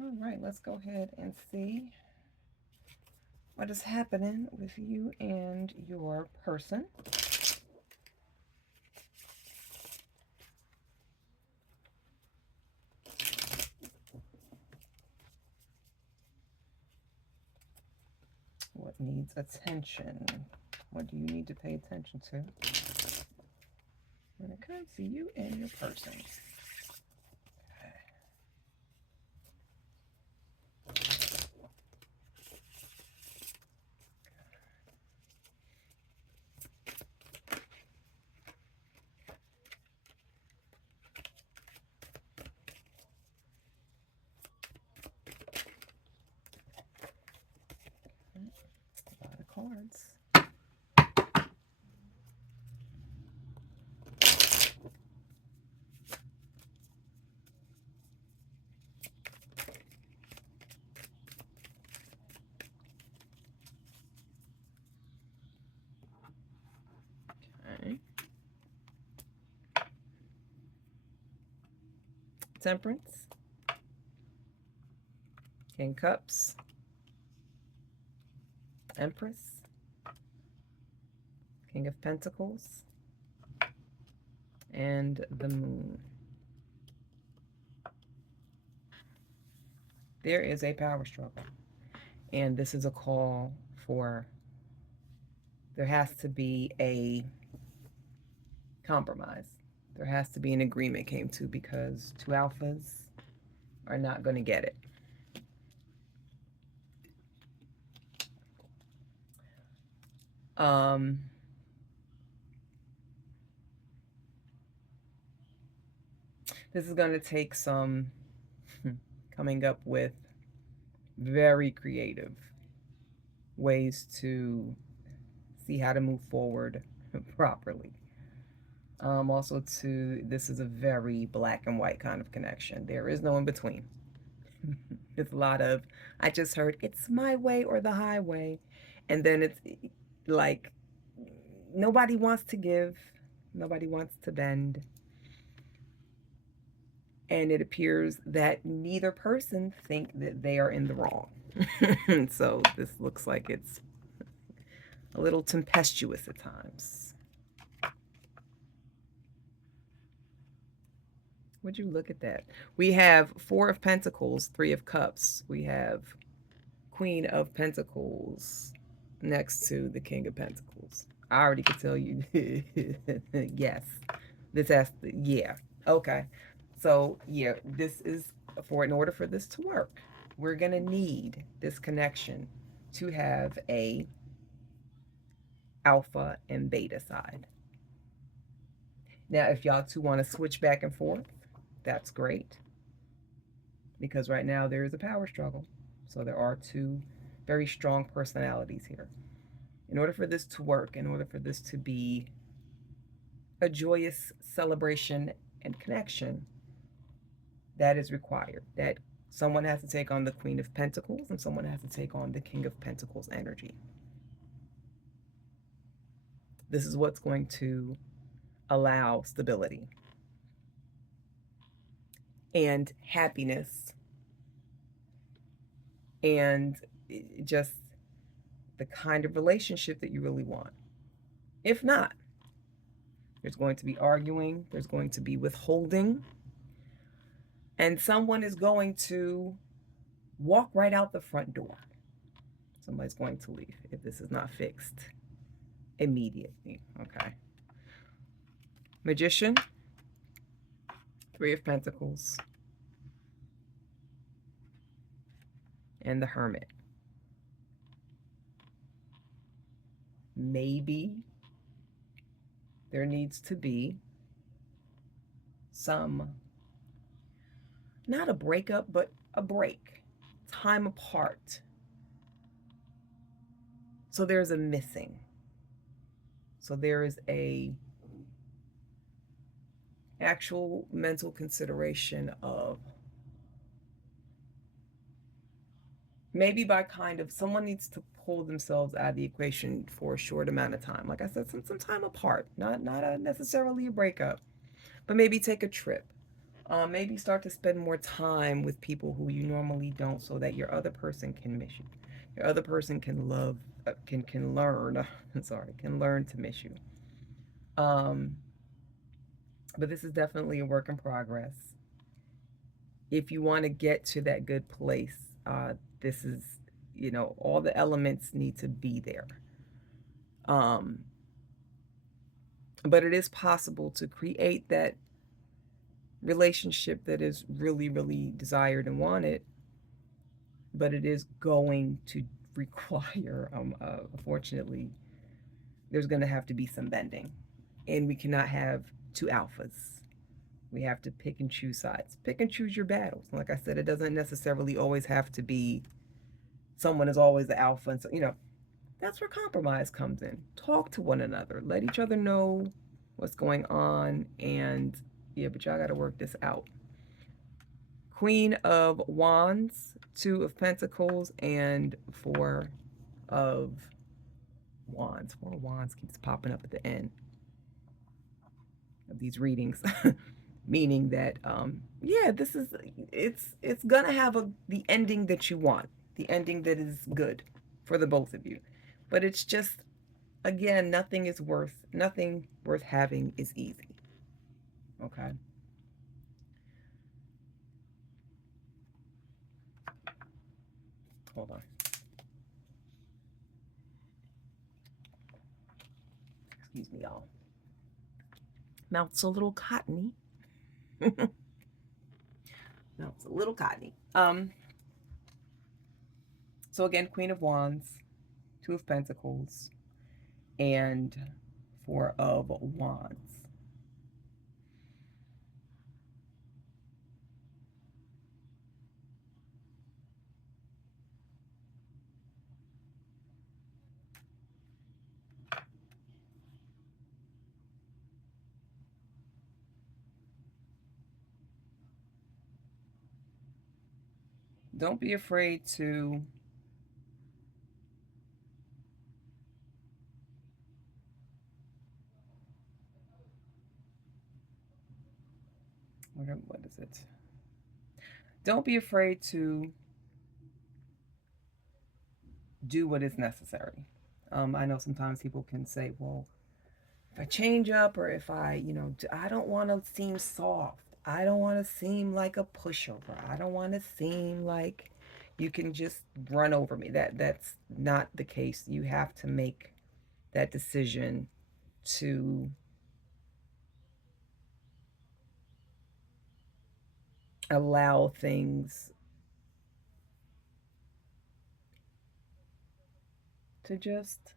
All right, let's go ahead and see what is happening with you and your person. What needs attention? What do you need to pay attention to when it comes to you and your person? A lot of cards. Okay. Temperance, King Cups, Empress, King of Pentacles, and the Moon. There is a power struggle, and this is a call for there has to be a compromise. There has to be an agreement came to, because two alphas are not going to get it. This is going to take some coming up with very creative ways to see how to move forward properly. Also, this is a very black and white kind of connection. There is no in between. It's a lot of, I just heard it's my way or the highway. And then it's like nobody wants to give, nobody wants to bend. And it appears that neither person think that they are in the wrong. So this looks like it's a little tempestuous at times. Would you look at that? We have Four of Pentacles, Three of Cups. We have Queen of Pentacles next to the King of Pentacles. I already could tell you. Yes. This has to, yeah. Okay. So, yeah, this is in order for this to work, we're going to need this connection to have a alpha and beta side. Now, if y'all two want to switch back and forth, that's great. Because right now there is a power struggle. So there are two very strong personalities here. In order for this to work, in order for this to be a joyous celebration and connection, that is required. That someone has to take on the Queen of Pentacles and someone has to take on the King of Pentacles energy. This is what's going to allow stability and happiness and just the kind of relationship that you really want. If not, there's going to be arguing, there's going to be withholding, and someone is going to walk right out the front door. Somebody's going to leave if this is not fixed immediately. Okay. Magician, Three of Pentacles, and the Hermit. Maybe there needs to be some, not a breakup, but a break, time apart. So there's a missing. So there is a actual mental consideration of maybe by kind of someone needs to pull themselves out of the equation for a short amount of time. Like I said, some time apart, not necessarily a breakup, but maybe take a trip. Maybe start to spend more time with people who you normally don't, so that your other person can miss you. Your other person can love, can learn. Sorry, can learn to miss you. Um, but this is definitely a work in progress. If you want to get to that good place, this is, all the elements need to be there. Um, but it is possible to create that relationship that is really, really desired and wanted, but it is going to require, unfortunately, there's going to have to be some bending. And we cannot have two alphas. We have to pick and choose sides. Pick and choose your battles. Like I said, it doesn't necessarily always have to be someone is always the alpha. And so, that's where compromise comes in. Talk to one another. Let each other know what's going on. And yeah, but y'all got to work this out. Queen of Wands, Two of Pentacles, and Four of Wands. Four of Wands keeps popping up at the end of these readings. Meaning that, yeah, it's gonna have the ending that you want, the ending that is good for the both of you. But it's just, again, nothing worth having is easy. Okay. Hold on. Excuse me, y'all. Mouth's a little cottony. Mouth's a little cottony. So again, Queen of Wands, Two of Pentacles, and Four of Wands. Don't be afraid to what is it? Don't be afraid to do what is necessary. I know sometimes people can say, well, if I change up, or if I, I don't want to seem soft. I don't want to seem like a pushover. I don't want to seem like you can just run over me. That's not the case. You have to make that decision to allow things to just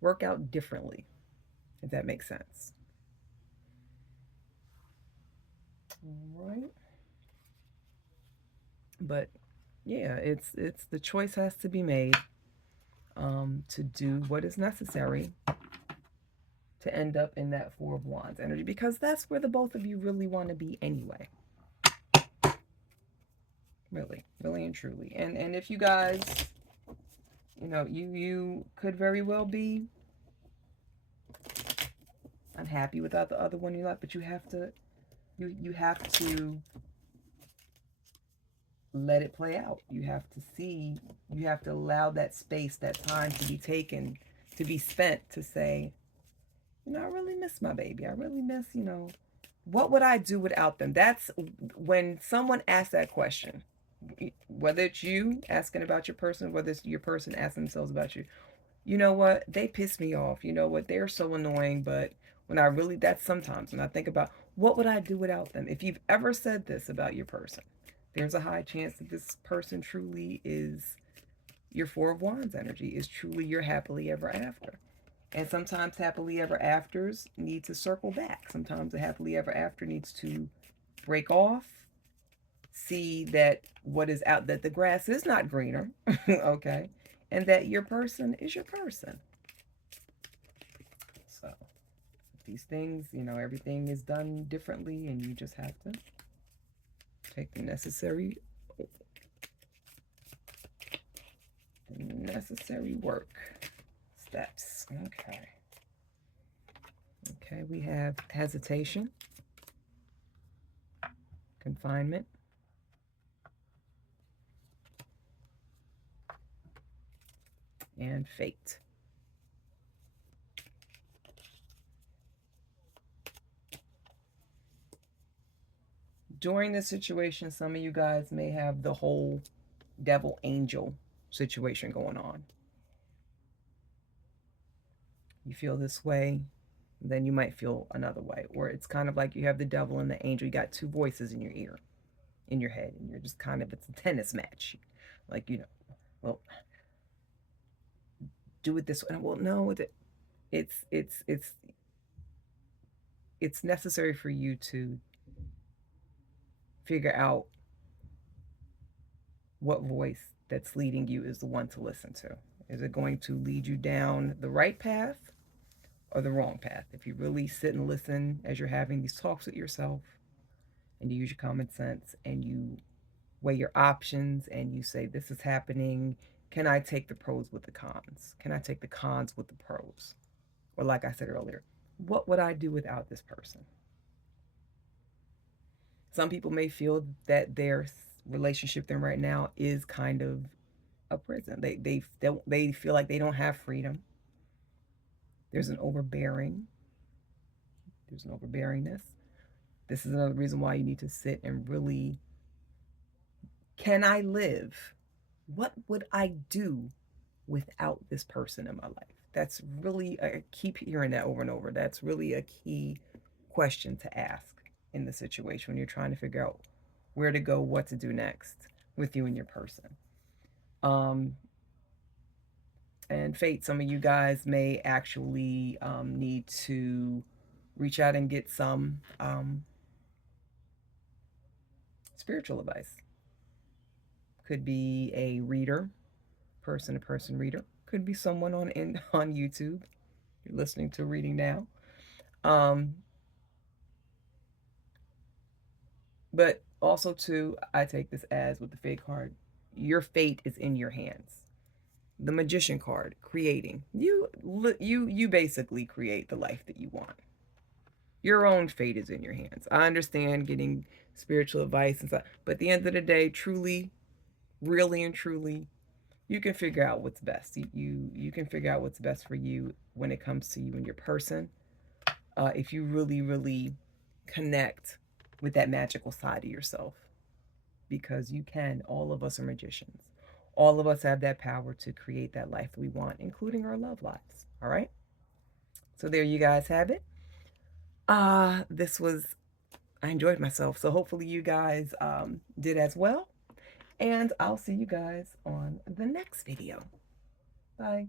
work out differently, if that makes sense. All right. But yeah, it's the choice has to be made, to do what is necessary to end up in that Four of Wands energy, because that's where the both of you really want to be anyway. Really, really and truly. And if you guys, you could very well be unhappy without the other one you like, but you have to let it play out. You have to allow that space, that time to be taken, to be spent, to say, I really miss my baby. I really miss, what would I do without them? That's when someone asks that question, whether it's you asking about your person, whether it's your person asking themselves about you. You know what? They piss me off. You know what? They're so annoying. But that's sometimes when I think about what would I do without them? If you've ever said this about your person, there's a high chance that this person truly is your Four of Wands energy, is truly your happily ever after. And sometimes happily ever afters need to circle back. Sometimes a happily ever after needs to break off, see that what is out, that the grass is not greener, okay? And that your person is your person. So these things, everything is done differently, and you just have to take the necessary work steps. Okay. Okay, we have hesitation, confinement, and fate. During this situation, some of you guys may have the whole devil angel situation going on. You feel this way, then you might feel another way. Or it's kind of like you have the devil and the angel. You got two voices in your ear, in your head, and you're just kind of, it's a tennis match. Like, well, do it this way. Well, no, it's necessary for you to figure out what voice that's leading you is the one to listen to. Is it going to lead you down the right path or the wrong path? If you really sit and listen as you're having these talks with yourself, and you use your common sense and you weigh your options and you say, this is happening. Can I take the pros with the cons? Can I take the cons with the pros? Or like I said earlier, what would I do without this person? Some people may feel that their relationship they're in right now is kind of a prison. They feel like they don't have freedom. There's an overbearing. There's an overbearingness. This is another reason why you need to sit and really, can I live? What would I do without this person in my life? That's really, I keep hearing that over and over. That's really a key question to ask in the situation when you're trying to figure out where to go, what to do next with you and your person. And fate, some of you guys may actually need to reach out and get some spiritual advice. Could be a reader, person-to-person reader. Could be someone on YouTube. You're listening to a reading now. But also too, I take this as with the fate card, your fate is in your hands. The Magician card, creating. You basically create the life that you want. Your own fate is in your hands. I understand getting spiritual advice and stuff, but at the end of the day, truly, really and truly, you can figure out what's best. You can figure out what's best for you when it comes to you and your person. If you really, really connect with that magical side of yourself, because you can. All of us are magicians. All of us have that power to create that life we want, including our love lives. All right. So there you guys have it. I enjoyed myself. So hopefully you guys did as well. And I'll see you guys on the next video. Bye.